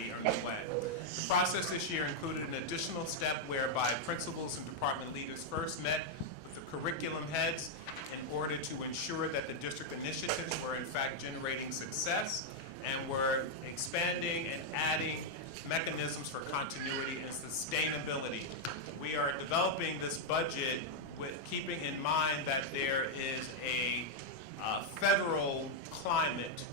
already underway. The process this year included an additional step whereby principals and department leaders first met with the curriculum heads in order to ensure that the district initiatives were in fact generating success and were expanding and adding mechanisms for continuity and sustainability. We are developing this budget with keeping in mind that there is a federal climate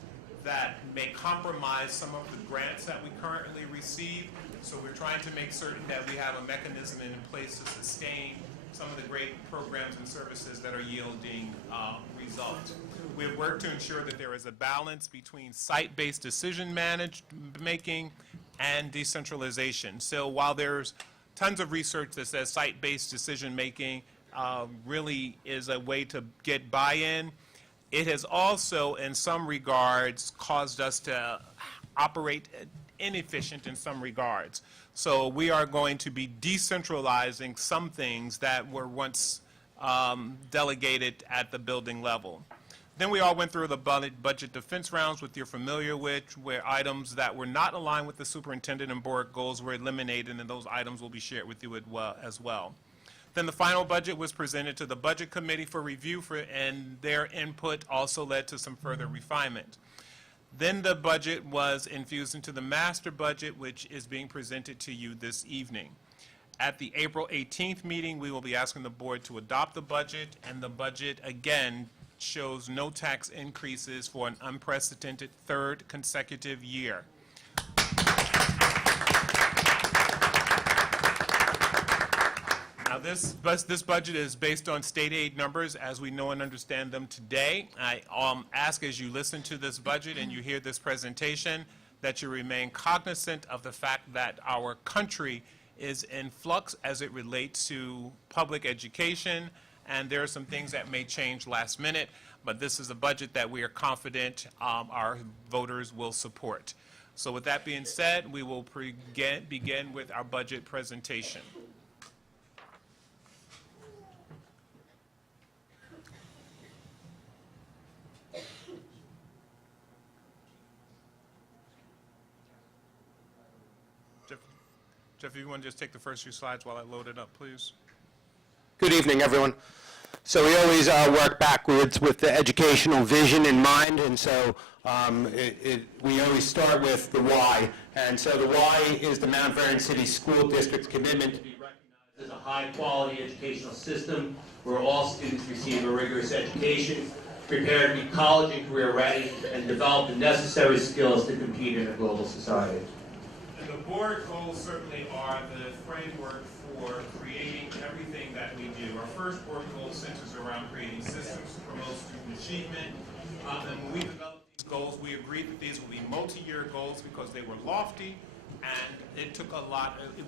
that may compromise some of the grants that we currently receive. So we're trying to make certain that we have a mechanism in place to sustain some of the great programs and services that are yielding results. We have worked to ensure that there is a balance between site-based decision making and decentralization. So while there's tons of research that says site-based decision making really is a way to get buy-in, it has also, in some regards, caused us to operate inefficient in some regards. So we are going to be decentralizing some things that were once delegated at the building level. Then we all went through the budget defense rounds, which you're familiar with, where items that were not aligned with the superintendent and board goals were eliminated, and those items will be shared with you as well. Then the final budget was presented to the Budget Committee for review, and their input also led to some further refinement. Then the budget was infused into the master budget, which is being presented to you this evening. At the April 18th meeting, we will be asking the board to adopt the budget, and the budget, again, shows no tax increases for an unprecedented third consecutive year. Now, this budget is based on state aid numbers as we know and understand them today. I ask as you listen to this budget and you hear this presentation that you remain cognizant of the fact that our country is in flux as it relates to public education, and there are some things that may change last minute, but this is a budget that we are confident our voters will support. So with that being said, we will begin with our budget presentation. Jeff, if you want to just take the first few slides while I load it up, please. Good evening, everyone. So we always work backwards with the educational vision in mind, and so we always start with the why. And so the why is the Mount Vernon City School District's commitment to be recognized as a high-quality educational system where all students receive a rigorous education, prepared to be college and career ready, and develop the necessary skills to compete in a global society. And the board goals certainly are the framework for creating everything that we do. Our first board goal centers around creating systems to promote student achievement. And when we developed these goals, we agreed that these will be multi-year goals because they were lofty, and it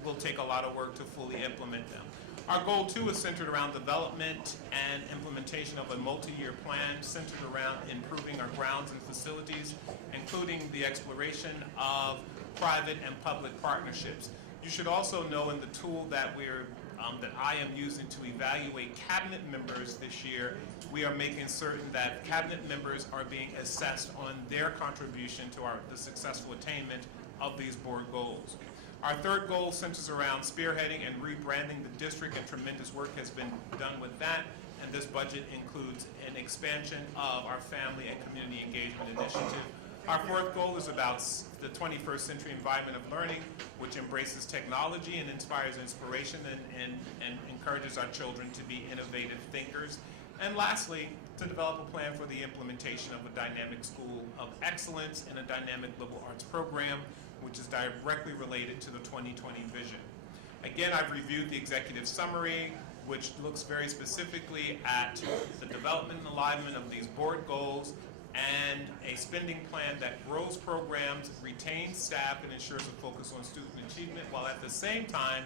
will take a lot of work to fully implement them. Our goal, too, is centered around development and implementation of a multi-year plan centered around improving our grounds and facilities, including the exploration of private and public partnerships. You should also know in the tool that that I am using to evaluate cabinet members this year, we are making certain that cabinet members are being assessed on their contribution to the successful attainment of these board goals. Our third goal centers around spearheading and rebranding the district, and tremendous work has been done with that, and this budget includes an expansion of our family and community engagement initiative. Our fourth goal is about the 21st century environment of learning, which embraces technology and inspires inspiration and encourages our children to be innovative thinkers. And lastly, to develop a plan for the implementation of a dynamic school of excellence and a dynamic liberal arts program, which is directly related to the 2020 vision. Again, I've reviewed the executive summary, which looks very specifically at the development and alignment of these board goals, and a spending plan that grows programs, retains staff, and ensures a focus on student achievement, while at the same time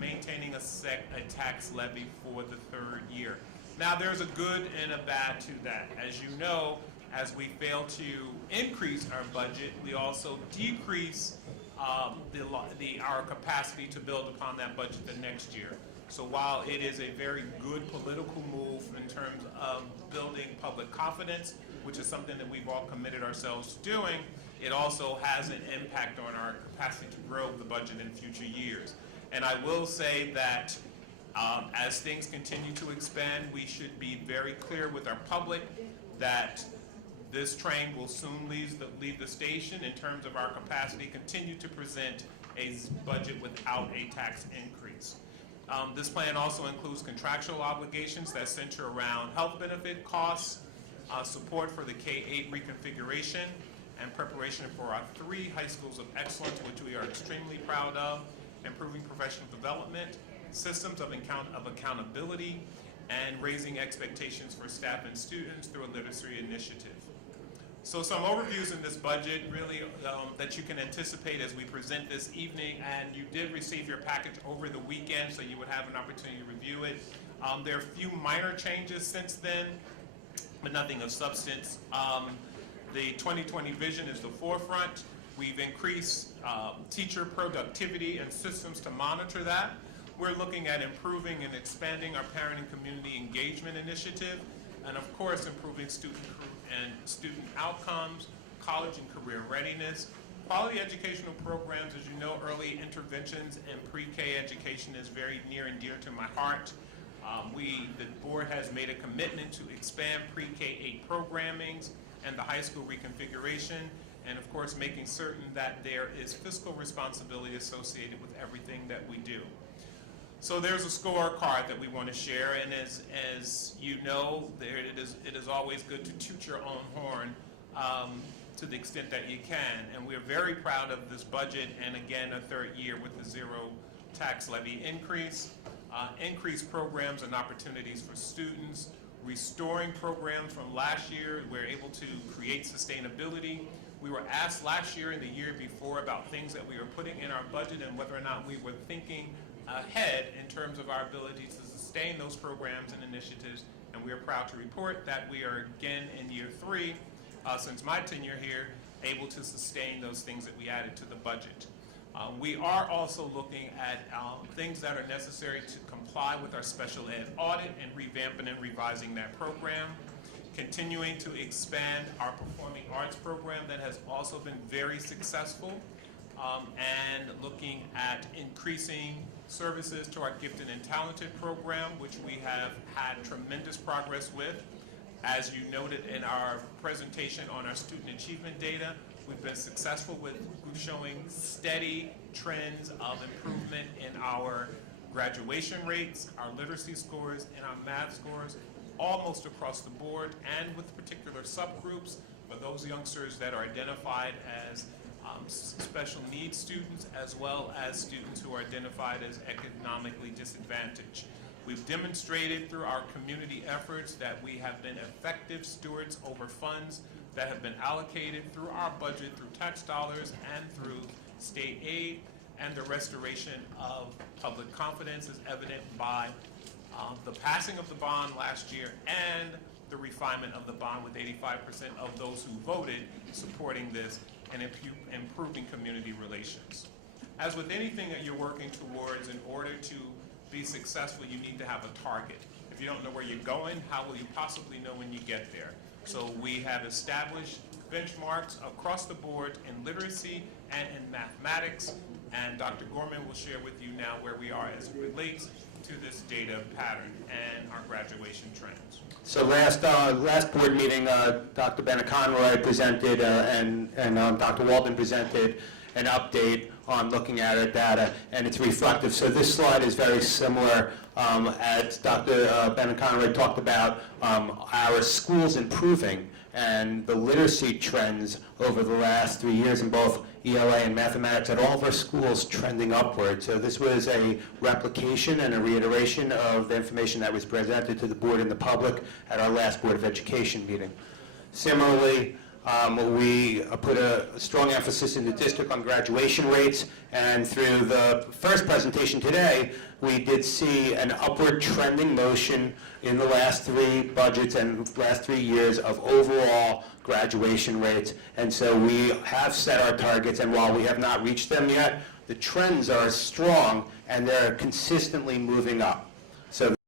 maintaining a tax levy for the third year. Now, there's a good and a bad to that. As you know, as we fail to increase our budget, we also decrease our capacity to build upon that budget the next year. So while it is a very good political move in terms of building public confidence, which is something that we've all committed ourselves to doing, it also has an impact on our capacity to grow the budget in future years. And I will say that as things continue to expand, we should be very clear with our public that this train will soon leave the station in terms of our capacity to continue to present a budget without a tax increase. This plan also includes contractual obligations that center around health benefit costs, support for the K-8 reconfiguration, and preparation for our 3 high schools of excellence, which we are extremely proud of, improving professional development, systems of accountability, and raising expectations for staff and students through a literacy initiative. So some overviews in this budget really that you can anticipate as we present this evening, and you did receive your package over the weekend, so you would have an opportunity to review it. There are a few minor changes since then, but nothing of substance. The 2020 vision is the forefront. We've increased teacher productivity and systems to monitor that. We're looking at improving and expanding our parent and community engagement initiative, and of course improving student outcomes, college and career readiness. Quality educational programs, as you know, early interventions and pre-K education is very near and dear to my heart. The board has made a commitment to expand pre-K-8 programmings and the high school reconfiguration, and of course making certain that there is fiscal responsibility associated with everything that we do. So there's a scorecard that we want to share, and as you know, it is always good to toot your own horn to the extent that you can. And we're very proud of this budget, and again, a 3rd year with the 0 tax levy increase, increased programs and opportunities for students, restoring programs from last year. We're able to create sustainability. We were asked last year and the year before about things that we were putting in our budget and whether or not we were thinking ahead in terms of our ability to sustain those programs and initiatives, and we are proud to report that we are again in year 3, since my tenure here, able to sustain those things that we added to the budget. We are also looking at things that are necessary to comply with our special ed audit and revamping and revising that program, continuing to expand our performing arts program that has also been very successful, and looking at increasing services to our gifted and talented program, which we have had tremendous progress with. As you noted in our presentation on our student achievement data, we've been successful with showing steady trends of improvement in our graduation rates, our literacy scores, and our math scores, almost across the board, and with particular subgroups for those youngsters that are identified as special needs students, as well as students who are identified as economically disadvantaged. We've demonstrated through our community efforts that we have been effective stewards over funds that have been allocated through our budget, through tax dollars, and through state aid, and the restoration of public confidence is evident by the passing of the bond last year and the refinement of the bond, with 85% of those who voted supporting this and improving community relations. As with anything that you're working towards, in order to be successful, you need to have a target. If you don't know where you're going, how will you possibly know when you get there? So we have established benchmarks across the board in literacy and in mathematics, and Dr. Gorman will share with you now where we are as it relates to this data pattern and our graduation trends. So last board meeting, Dr. Bennett-Conroy presented and Dr. Walden presented an update on looking at our data, and it's reflective. So this slide is very similar as Dr. Bennett-Conroy talked about our schools improving and the literacy trends over the last 3 years in both ELA and mathematics at all of our schools trending upward. So this was a replication and a reiteration of the information that was presented to the board and the public at our last Board of Education meeting. Similarly, we put a strong emphasis in the district on graduation rates, and through the first presentation today, we did see an upward trending motion in the last 3 budgets and last 3 years of overall graduation rates. And so we have set our targets, and while we have not reached them yet, the trends are strong and they're consistently moving up. So